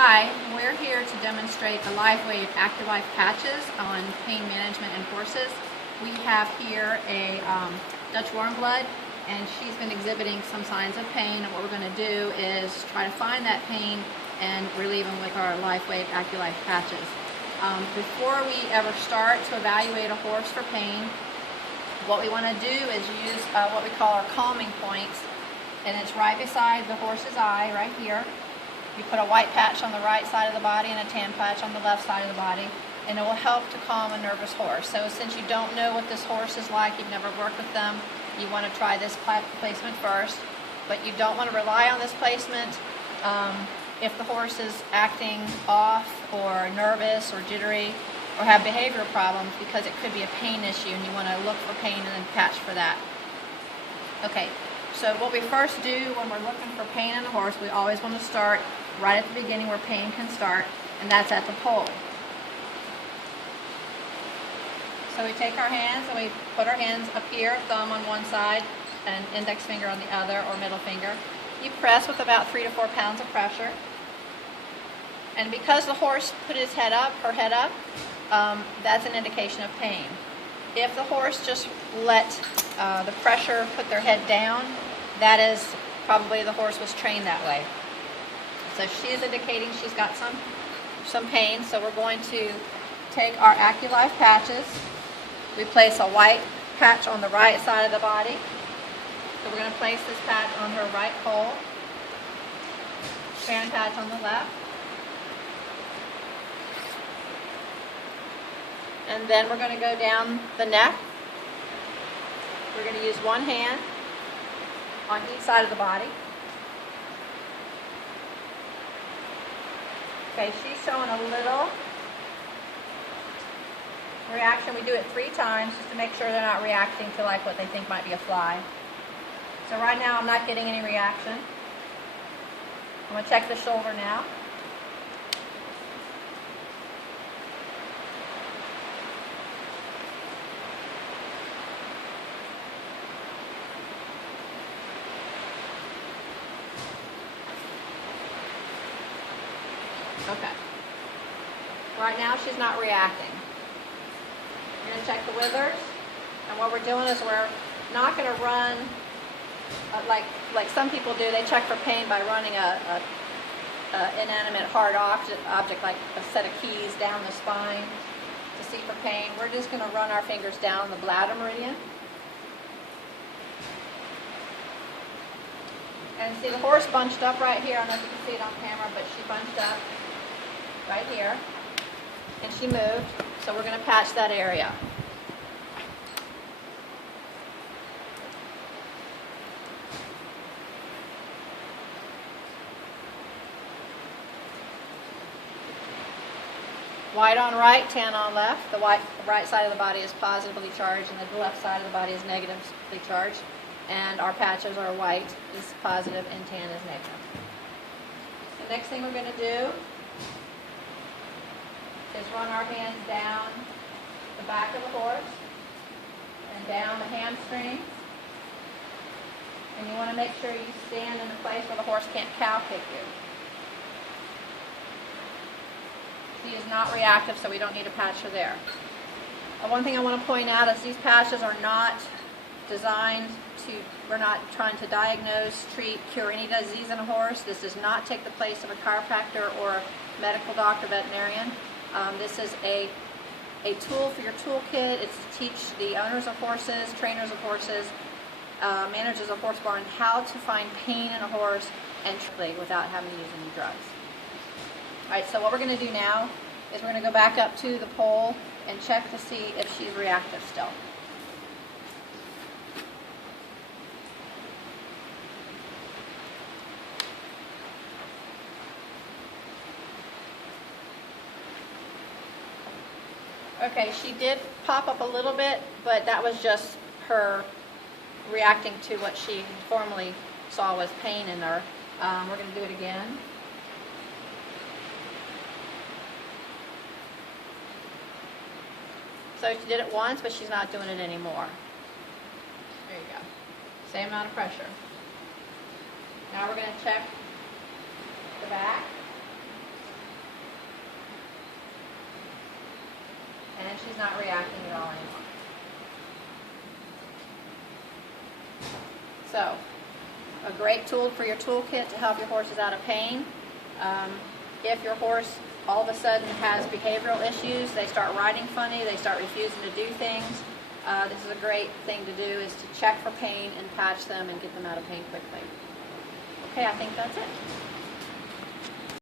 Hi, we're here to demonstrate the LiveWave Aculife patches on pain management in horses. We have here a Dutch warm blood, and she's been exhibiting some signs of pain, and what we're going to do is try to find that pain and relieve them with our LiveWave Aculife patches. Before we ever start to evaluate a horse for pain, what we want to do is use what we call our calming points, and it's right beside the horse's eye, right here. You put a white patch on the right side of the body and a tan patch on the left side of the body, and it will help to calm a nervous horse. So since you don't know what this horse is like, you've never worked with them, you want to try this placement first, but you don't want to rely on this placement if the horse is acting off or nervous or jittery or have behavioral problems, because it could be a pain issue and you want to look for pain and then patch for that. Okay, so what we first do when we're looking for pain in a horse, we always want to start right at the beginning where pain can start, and that's at the pole. So we take our hands and we put our hands up here, thumb on one side and index finger on the other, or middle finger. You press with about 3 to 4 pounds of pressure. And because the horse put his head up, her head up, that's an indication of pain. If the horse just let the pressure put their head down, that is probably the horse was trained that way. So she is indicating she's got some pain, so we're going to take our Aculife patches. We place a white patch on the right side of the body. So we're going to place this patch on her right pole, tan patch on the left. And then we're going to go down the neck. We're going to use one hand on each side of the body. Okay, she's showing a little reaction. We do it 3 times just to make sure they're not reacting to like what they think might be a fly. So right now I'm not getting any reaction. I'm going to check the shoulder now. Okay. Right now she's not reacting. We're going to check the withers, and what we're doing is we're not going to run like some people do. They check for pain by running a inanimate hard object like a set of keys down the spine to see for pain. We're just going to run our fingers down the bladder meridian. And see the horse bunched up right here. I don't know if you can see it on camera, but she bunched up right here, and she moved, so we're going to patch that area. White on right, tan on left. The right side of the body is positively charged, and the left side of the body is negatively charged. And our patches are white is positive and tan is negative. The next thing we're going to do is run our hands down the back of the horse and down the hamstrings. And you want to make sure you stand in a place where the horse can't cow kick you. She is not reactive, so we don't need a patch her there. One thing I want to point out is these patches are not designed to, we're not trying to diagnose, treat, cure any disease in a horse. This does not take the place of a chiropractor or a medical doctor, veterinarian. This is a tool for your toolkit. It's to teach the owners of horses, trainers of horses, managers of horse barns how to find pain in a horse and without having to use any drugs. Alright, so what we're going to do now is we're going to go back up to the pole and check to see if she's reactive still. Okay, she did pop up a little bit, but that was just her reacting to what she formerly saw was pain in her. We're going to do it again. So she did it once, but she's not doing it anymore. There you go. Same amount of pressure. Now we're going to check the back. she's not reacting at all anymore. So, a great tool for your toolkit to help your horses out of pain. If your horse all of a sudden has behavioral issues, they start riding funny, they start refusing to do things, this is a great thing to do, is to check for pain and patch them and get them out of pain quickly. Okay, I think that's it.